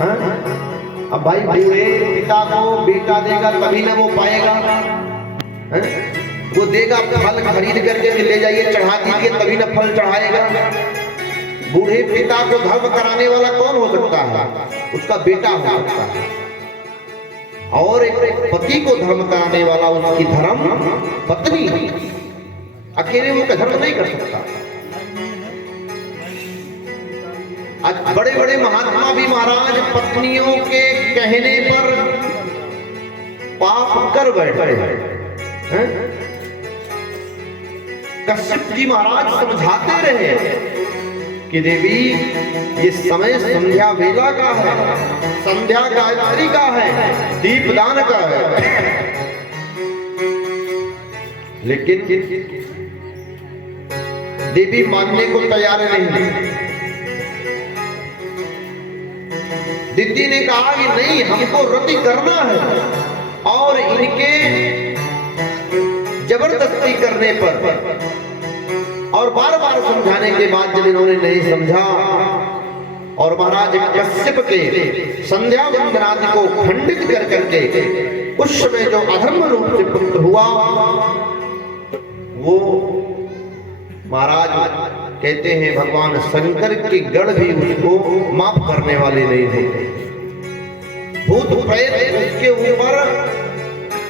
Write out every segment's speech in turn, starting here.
हाँ? अब भाई बूढ़े पिता को बेटा देगा तभी ना वो पाएगा, हाँ? वो देगा फल खरीद करके कि ले जाइए चढ़ा दीजिए तभी ना फल चढ़ाएगा। बूढ़े पिता को धर्म कराने वाला कौन हो सकता है? उसका बेटा हो सकता है। और एक पति को धर्म कराने वाला उसकी धर्म पत्नी, अकेले वो धर्म नहीं कर सकता। आज बड़े बड़े महात्मा भी महाराज पत्नियों के कहने पर पाप कर बैठे हैं। कश्यप जी महाराज समझाते रहे कि देवी ये समय संध्या वेला का है, संध्या गायत्री का है, दीपदान का है, लेकिन देवी मानने को तैयार नहीं। दीदी ने कहा कि नहीं, हमको रति करना है, और इनके जबरदस्ती करने पर और बार बार समझाने के बाद जब इन्होंने नहीं समझा और महाराज कश्यप के संध्या वंदनादि को खंडित कर करके उस समय जो अधर्म रूप से पुत्र हुआ, वो महाराज कहते हैं भगवान शंकर के गण भी उसको माफ करने वाले नहीं थे। भूत प्रेत उसके ऊपर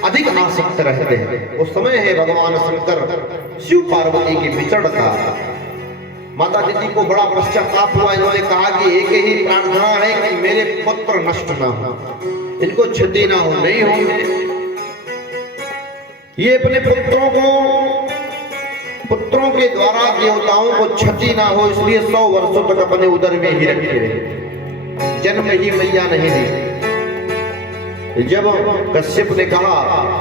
अधिक आसक्त रहते हैं। उस समय है भगवान शंकर शिव पार्वती की विचरण का। माता दीदी को बड़ा पश्चाताप हुआ। इन्होंने कहा कि एक ही प्रार्थना है कि मेरे पुत्र नष्ट ना हो, इनको क्षति ना हो, नहीं होंगे। ये अपने पुत्रों के द्वारा देवताओं को क्षति ना हो, इसलिए 100 वर्षों तक अपने उदर में ही रखे रहे, जन्म ही मैया नहीं दी। जब कश्यप ने कहा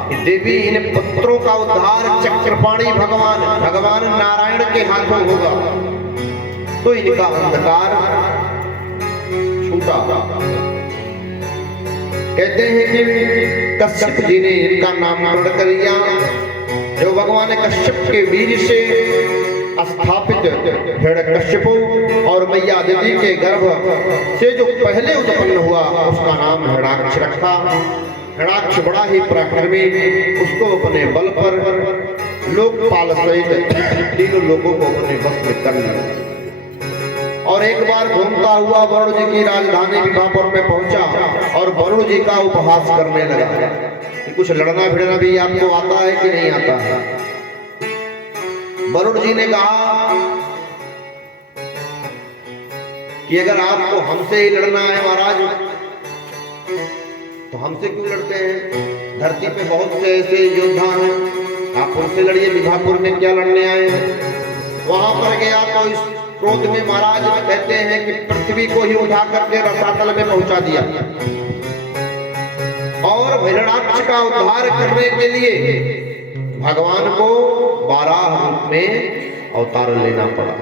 कि देवी इन पुत्रों का उद्धार चक्रपाणी भगवान नारायण के हाथों होगा, तो इनका अंधकार छूटा। कहते हैं कि कश्यप जी ने इनका नामकरण कर लिया। जो भगवान कश्यप के वीर से स्थापित हिरण्यकश्यप और मैया अदिति के गर्भ से जो पहले उत्पन्न हुआ उसका नाम हिरण्याक्ष रखा। हिरण्याक्ष बड़ा ही पराक्रमी, उसको अपने बल पर लोकपाल सहित तीनों लोगों को अपने बस में कर लिया। और एक बार घूमता हुआ वरुण जी की राजधानी विभापुर में पहुंचा और वरुण जी का उपहास करने लगा कि कुछ लड़ना भिड़ना भी आपको आता है कि नहीं आता है। वरुण जी ने कहा कि अगर आपको हमसे ही लड़ना है महाराज, तो हमसे क्यों लड़ते हैं? धरती पे बहुत से ऐसे योद्धा हैं, आप उनसे लड़िए, विभापुर में क्या लड़ने आए हैं? वहां पर गया तो इस क्रोध में महाराज कहते हैं कि पृथ्वी को ही उठा करके रसातल में पहुंचा दिया और हिरण्याक्ष का उद्धार करने के लिए भगवान को 12 रूप में अवतार लेना पड़ा।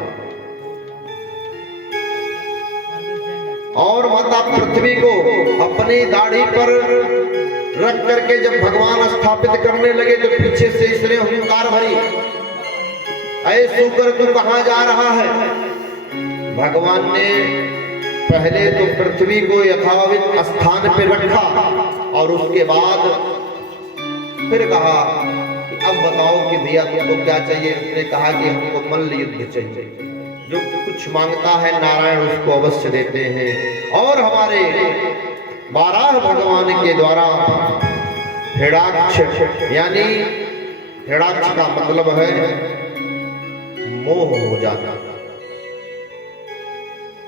और माता पृथ्वी को अपनी दाढ़ी पर रख करके जब भगवान स्थापित करने लगे तो पीछे से इसने हुंकार भरी, ऐ सुकर तू कहां जा रहा है? भगवान ने पहले तो पृथ्वी को यथावित स्थान पर रखा और उसके बाद फिर कहा अब बताओ कि भैया तुमको क्या चाहिए? उसने कहा कि हमको मल्ल युद्ध चाहिए, जो कुछ मांगता है नारायण उसको अवश्य देते हैं। और हमारे 12 भगवान के द्वारा हिरण्याक्ष, यानी हिरण्याक्ष का मतलब है मोह हो जाता।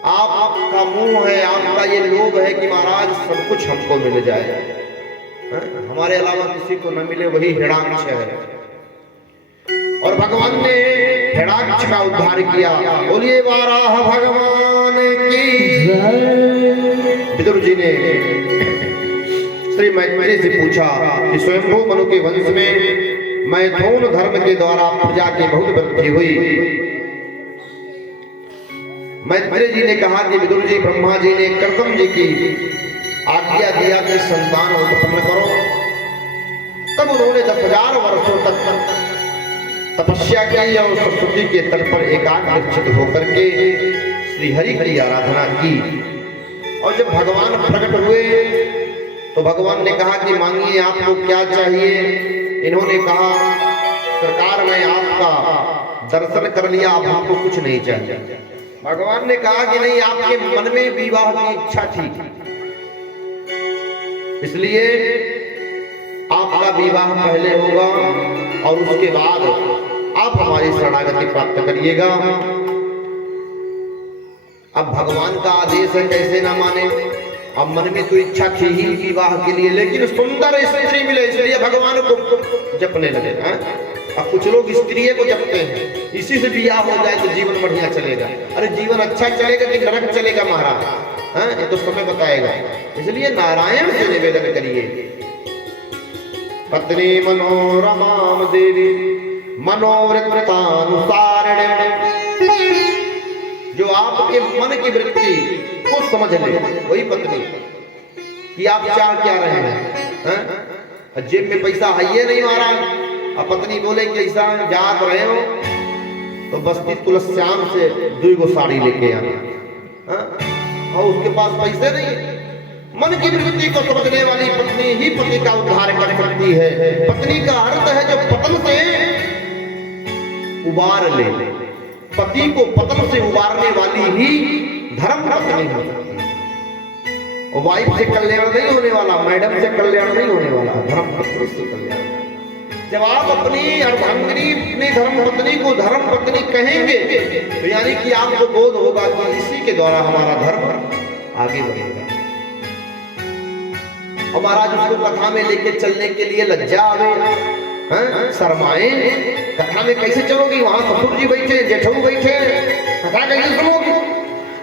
आपका मोह है, आपका ये लोभ है कि महाराज सब कुछ हमको मिल जाए, हमारे अलावा किसी को न मिले, वही हिरण्याक्ष है। और भगवान ने हिरण्याक्ष का उद्धार किया। बोलिए वाराह भगवान की जय। विदुर जी ने श्री मैत्रेय से पूछा कि स्वयंभू मनु के वंश में मैथुन धर्म के द्वारा प्रजा की बहुत वृद्धि हुई। मैत्रेय जी ने कहा कि विदुर जी, ब्रह्मा जी ने कर्दम जी की आज्ञा दिया कि संतान उत्पन्न करो। तब उन्होंने 10,000 वर्षों तक तपस्या की और सरस्वती के तट पर एकाग्र चित्त होकर के श्री हरि की आराधना की। और जब भगवान प्रकट हुए तो भगवान ने कहा कि मांगिए आपको क्या चाहिए। इन्होंने कहा सरकार मैं आपका दर्शन कर लिया, अब हमको कुछ नहीं चाहिए। भगवान ने कहा कि नहीं, आपके मन में विवाह की इच्छा थी, इसलिए आपका विवाह पहले होगा और उसके बाद आप हमारी शरणागति प्राप्त करिएगा। अब भगवान का आदेश है, कैसे ना माने। अब मन में तो इच्छा थी ही विवाह के लिए, लेकिन सुंदर स्त्री मिले इसलिए भगवान को जपने लगे। अब कुछ लोग स्त्री को जपते हैं, इसी से विवाह हो जाए तो जीवन बढ़िया चलेगा। अरे जीवन अच्छा चलेगा कि नरक चलेगा महाराज, ये तो समय बताएगा। इसलिए नारायण से निवेदन करिए, पत्नी मनोरमाम देवी मनोवृत्तानुसारिणे, जो आपके मन की वृत्ति को समझ ले, वही पत्नी कि आप चाह क्या रहे हैं। जेब में पैसा है ये नहीं महाराज, अब पत्नी बोले कि ऐसा जात रहे हो तो बस्ती तुलस्याम से 2 साड़ी लेके आना, और उसके पास पैसे नहीं। मन की वृत्ति को समझने वाली पत्नी ही पति का उद्धार कर सकती है। पत्नी का अर्थ है जो पतन से उबार ले, पति को पतन से उबारने वाली ही धर्म पत्नी हो सकती है। वाइफ से कल्याण नहीं होने वाला, मैडम से कल्याण नहीं होने वाला, धर्म पत्नी से कल्याण। जब आप अपनी अर्धांगिनी अपनी धर्म पत्नी को धर्म पत्नी कहेंगे तो यानी कि आपको बोध होगा कि इसी के द्वारा हमारा धर्म आगे बढ़ेगा। और महाराज उसको कथा में लेके चलने के लिए लज्जा आवे, शर्माए। कथा में कैसे चलोगी, वहां ससुर जी बैठे, जेठऊ बैठे, कथा कैसे सुनोगी।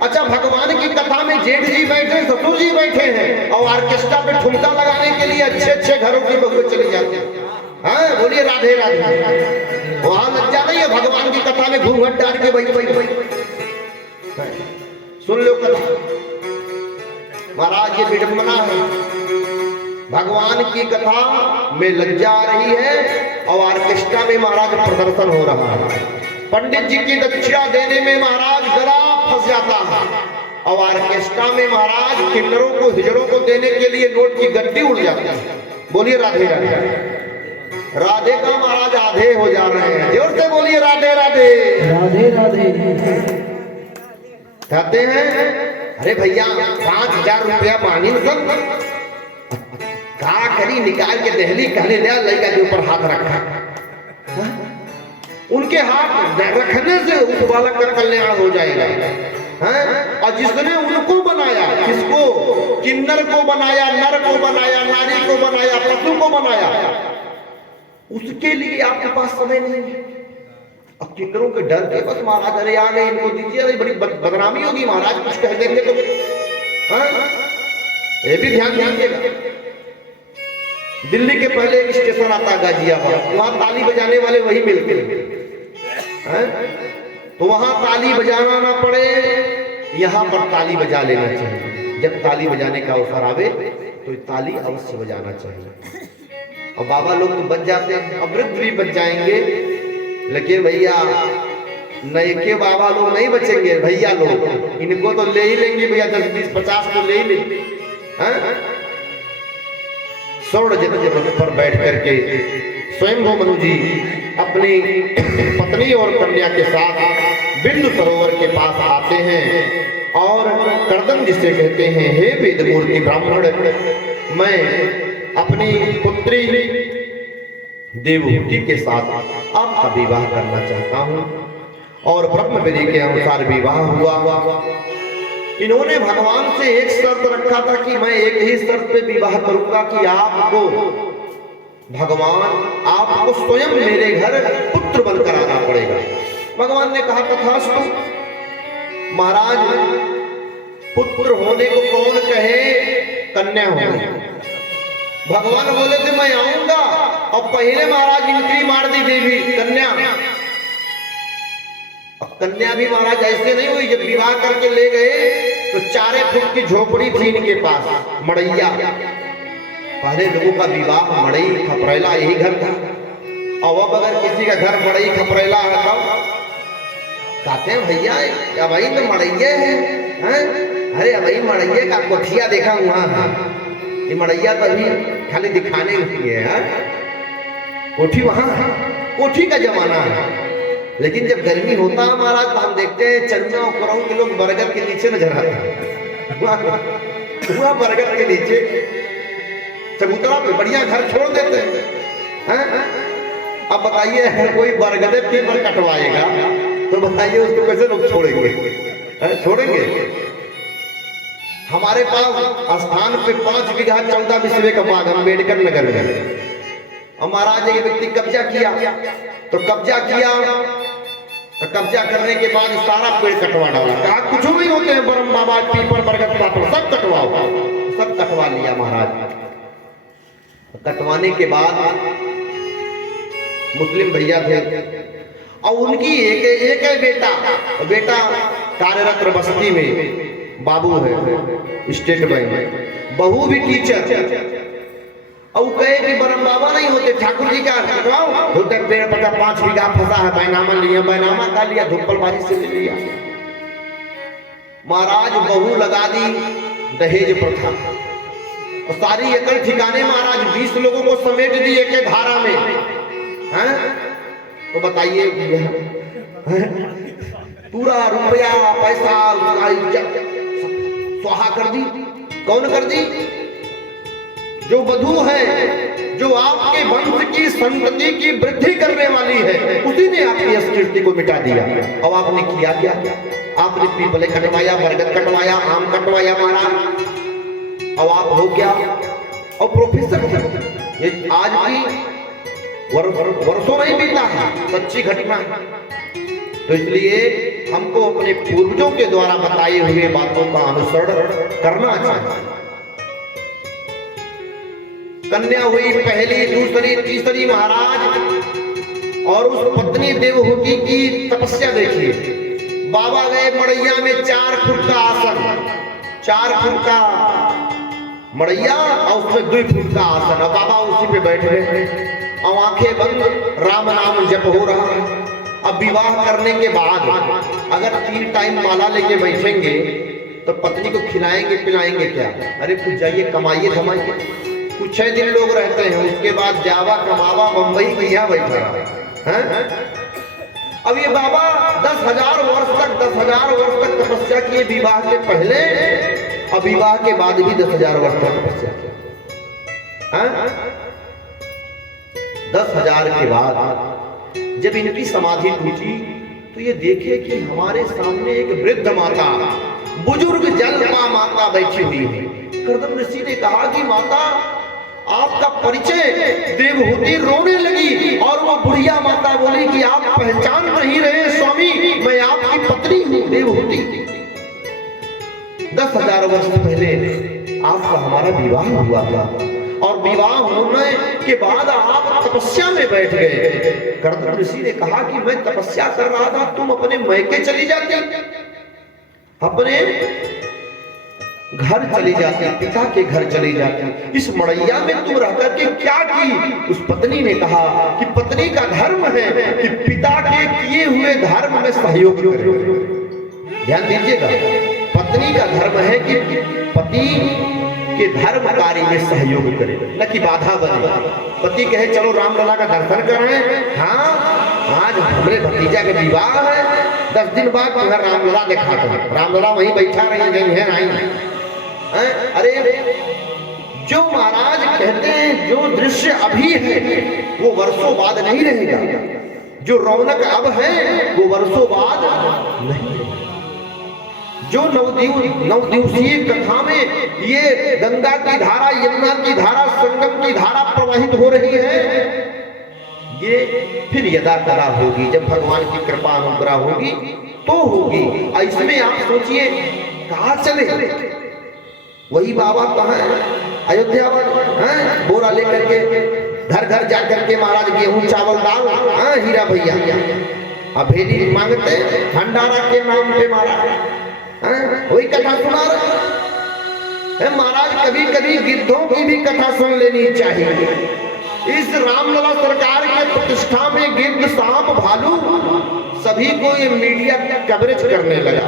अच्छा, भगवान की कथा में जेठ जी बैठे, ससुर जी बैठे हैं, और ऑर्केस्ट्रा पे ठुमका लगाने के लिए अच्छे अच्छे घरों की बहुएं चली जाती हैं। बोलिए राधे राधे। वहां लज्जा नहीं है, भगवान की कथा में घूंघट डाल के बैठ सुन लो कथा। महाराज ये विडंबना है, भगवान की कथा में लज्जा आ रही है और ऑर्केस्ट्रा में महाराज प्रदर्शन हो रहा है। पंडित जी की दक्षिणा देने में महाराज गला फंस जाता है, और ऑर्केस्ट्रा में महाराज किन्नरों को हिजड़ों को देने के लिए नोट की गड्डी उड़ जाती है। बोलिए राधे राधे। राधे का महाराज आधे हो जा रहे हैं, जोर से बोलिए राधे राधे राधे राधे। कहते हैं अरे भैया 5000 रुपया मांगी सब का करी, निकाल के दहली कहने दिया, लड़का के ऊपर हाथ रखा। उनके हाथ रखने से उस बालक का कल्याण हो जाएगा। और जिसने उनको बनाया, किसको, किन्नर को बनाया, नर को बनाया, नारी को बनाया, पशु को बनाया, उसके लिए आपके पास समय नहीं है। अब किन्नरों के डर के बस महाराज अरे यार इनको दीजिए, अरे बड़ी बदनामी होगी महाराज, कुछ कह देंगे तो। ये भी ध्यान दीजिएगा। दिल्ली के पहले एक स्टेशन आता है गाजियाबाद, वहां ताली बजाने वाले वही मिलते हैं। तो वहां ताली बजाना ना पड़े, यहां पर ताली बजा लेना चाहिए। जब ताली बजाने का अवसर आवे तो ताली अवश्य बजाना चाहिए। और बाबा लोग तो बच जाते हैं, और वृद्ध भी बच जाएंगे, लेकिन भैया नए के बाबा लोग नहीं बचेंगे। भैया लोग इनको तो ले ही लेंगे भैया, 10 20 50 तो ले ही लेंगे। स्वर्ण जगत पर बैठ करके स्वयं मनु जी अपनी पत्नी और कन्या के साथ बिंदु सरोवर के पास आते हैं और कर्दम जिसे कहते हैं, हे वेद मूर्ति ब्राह्मण, मैं अपनी पुत्री देवहूति के साथ आपका विवाह करना चाहता हूं। और ब्रह्म विधि के अनुसार विवाह हुआ। इन्होंने भगवान से एक शर्त रखा था कि मैं एक ही शर्त पे विवाह करूंगा कि आपको भगवान आपको स्वयं मेरे घर पुत्र बनकर आना पड़ेगा। भगवान ने कहा तथास्तु। महाराज पुत्र होने को कौन कहे, कन्या होने। भगवान बोले थे मैं आऊंगा, और पहले महाराज इंद्री मार दी देवी कन्या। अब कन्या भी महाराज ऐसे नहीं हुई, जब विवाह करके ले गए तो 4 फुट की झोपड़ी थी इनके पास, मड़ैया। पहले लोगों का विवाह मड़ई खपरेला यही घर था, और अब अगर किसी का घर मड़ई खपरेला है तब कहते हैं भैया क्या भाई तो मड़ैये है, अरे भाई मड़ैया का कोठिया देखा वहां, ये मड़ैया तो अभी खाली दिखाने के लिए है, कोठी वहां है, कोठी का जमाना है। लेकिन जब गर्मी होता है महाराज तो हम देखते हैं चंदा और कराऊ के लोग बरगद के नीचे नजर आते हैं, वहां बरगद के नीचे चबूतरा पे बढ़िया घर छोड़ देते हैं। अब बताइए अगर कोई बरगदे पीपल कटवाएगा तो बताइए उसको कैसे लोग छोड़ेंगे, छोड़ेंगे। हमारे पास स्थान पे 5 बीघा 14 बिस्वे का बाग अम्बेडकर नगर में, और महाराज ये व्यक्ति कब्जा किया, तो कब्जा करने के बाद सारा पेड़ कटवा डाला, कहा कुछ नहीं होते हैं बरम बाबा पीपल बरगद पापड़ सब कटवाओ, सब कटवा लिया महाराज। कटवाने के बाद मुस्लिम भैया थे और उनकी एक बेटा कार्यरत बस्ती में बाबू है स्टेट बैंक, बहू भी टीचर। और कहे कि बरम बाबा नहीं होते ठाकुर जी का कटवाओ, होते पेड़ पर 5 बीघा फंसा है, बैनामा लिया, बैनामा का लिया, धुप्पलबाजी से ले लिया। महाराज बहू लगा दी दहेज प्रथा, और सारी एकड़ ठिकाने महाराज 20 लोगों को समेट दी एक धारा में, हैं? तो बताइए पूरा रुपया पैसा स्वाहा कर दी। कौन कर दी? जो वधू है, जो आपके वंश की संतति की वृद्धि करने वाली है, उसी ने आपकी अस्तित्व को मिटा दिया। और आपने किया क्या? आपने पीपले कटवाया, बरगद कटवाया, आम कटवाया महाराज, और आप हो क्या? और प्रोफेसर ये आज भी वर्षों नहीं बीता है, सच्ची घटना है। तो इसलिए हमको अपने पूर्वजों के द्वारा बताए हुए बातों का अनुसरण करना चाहिए। कन्या हुई पहली, दूसरी, तीसरी महाराज, और उस पत्नी देवहूति की तपस्या देखिए। बाबा गए मड़ैया में 4 फुट का आसन, 4 फुट का मड़ैया और उसमें 2 फुट का आसन, और बाबा उसी पे बैठ गए और आंखें बंद, राम नाम जप हो रहा है। अब विवाह करने के बाद अगर 3 टाइम माला लेके बैठेंगे तो पत्नी को खिलाएंगे पिलाएंगे क्या? अरे कुछ जाइए कमाइए धमाइए। कुछ 6 दिन लोग रहते हैं, उसके बाद जावा कमावा बंबई भैया बैठा है। अब ये बाबा 10,000 वर्ष तक तपस्या किए विवाह के पहले, और विवाह के बाद भी 10,000 वर्ष तक तपस्या किया। 10,000 के बाद जब इनकी समाधि टूटी तो ये देखे कि हमारे सामने एक वृद्ध माता, बुजुर्ग जलमा माता बैठी हुई है। कर्दम ऋषि ने कहा कि माता आपका परिचय, देवहूति रोने लगी, और वो बुढ़िया माता बोली कि आप पहचान नहीं रहे स्वामी, मैं आपकी पत्नी हूँ देवहूति। 10,000 वर्ष पहले आपका हमारा विवाह हुआ था, और विवाह होने के बाद आप तपस्या में बैठ गए। कर्दम ऋषि ने कहा कि मैं तपस्या कर रहा था, तुम अपने मैके चली जाती, अपने घर चली जाती, पिता के घर चली जाती, इस मड़ैया में तुम रह करके क्या की? उस पत्नी ने कहा कि पत्नी का धर्म है कि पिता के किए हुए धर्म में सहयोग करे। ध्यान दीजिएगा, पत्नी का धर्म है कि पति के धर्म कार्य में सहयोग करे, न कि बाधा बने। पति कहे चलो रामलला का दर्शन करें, हाँ आज हमारे भतीजा का विवाह है, 10 दिन बाद तुम्हें रामलला दिखाता है, रामलला वहीं बैठा रही गई है आई। अरे जो महाराज कहते हैं जो दृश्य अभी है वो वर्षों बाद नहीं रहेगा, जो रौनक अब है वो वर्षों बाद नहीं। जो 9 दिवसीय कथा में ये गंगा की धारा, यमुना की धारा, संगम की धारा प्रवाहित हो रही है, ये फिर यदा कदा होगी, जब भगवान की कृपा अनुग्रह होगी तो होगी। इसमें आप सोचिए कहाँ चले, वही बाबा कहाँ है? अयोध्या में बोरा लेकर के घर घर जा करके महाराज गेहूं चावल दाल, हीरा भैया अब भेली मांगते भंडारा के नाम पे महाराज वही कथा सुना रहे महाराज। कभी कभी गिद्धों की भी कथा सुन लेनी चाहिए। इस रामलला सरकार के प्रतिष्ठा में गिद्ध, सांप, भालू सभी को ये मीडिया कवरेज करने लगा।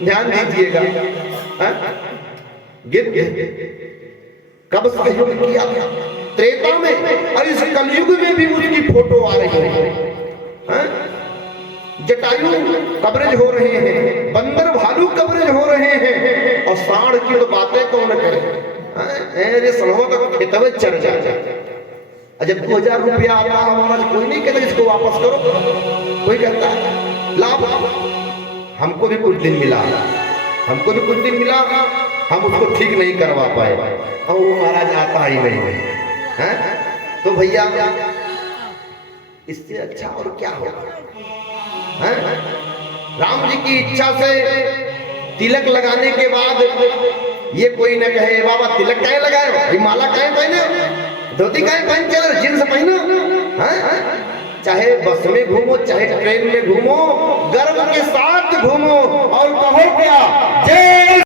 ध्यान दीजिएगा। गिद्ध कब सहयोग किया था? त्रेता में, और इस कलयुग में भी उसकी फोटो आ रही है। जटायु कवरेज हो रहे हैं, बंदर भालू कवरेज हो रहे हैं, और सांड की तो बातें कौन करे? अरे सड़ों तक खेतवे चढ़ जाए। जब 2000 रुपया आता है हमारा, कोई नहीं कहता इसको वापस करो, कोई कहता है लाभ। हमको भी कुछ दिन मिला, हमको भी कुछ दिन मिला, हम उसको ठीक नहीं करवा पाए, और वो महाराज आता ही नहीं है। तो भैया इससे अच्छा और क्या होगा? राम जी की इच्छा से तिलक लगाने के बाद ये कोई न कहे बाबा तिलक काहे लगाए, माला काहे पहने, धोती काहे पहन चले, जींस पहनो। चाहे बस में घूमो, चाहे ट्रेन में घूमो, गर्व के साथ घूमो और कहो क्या, जय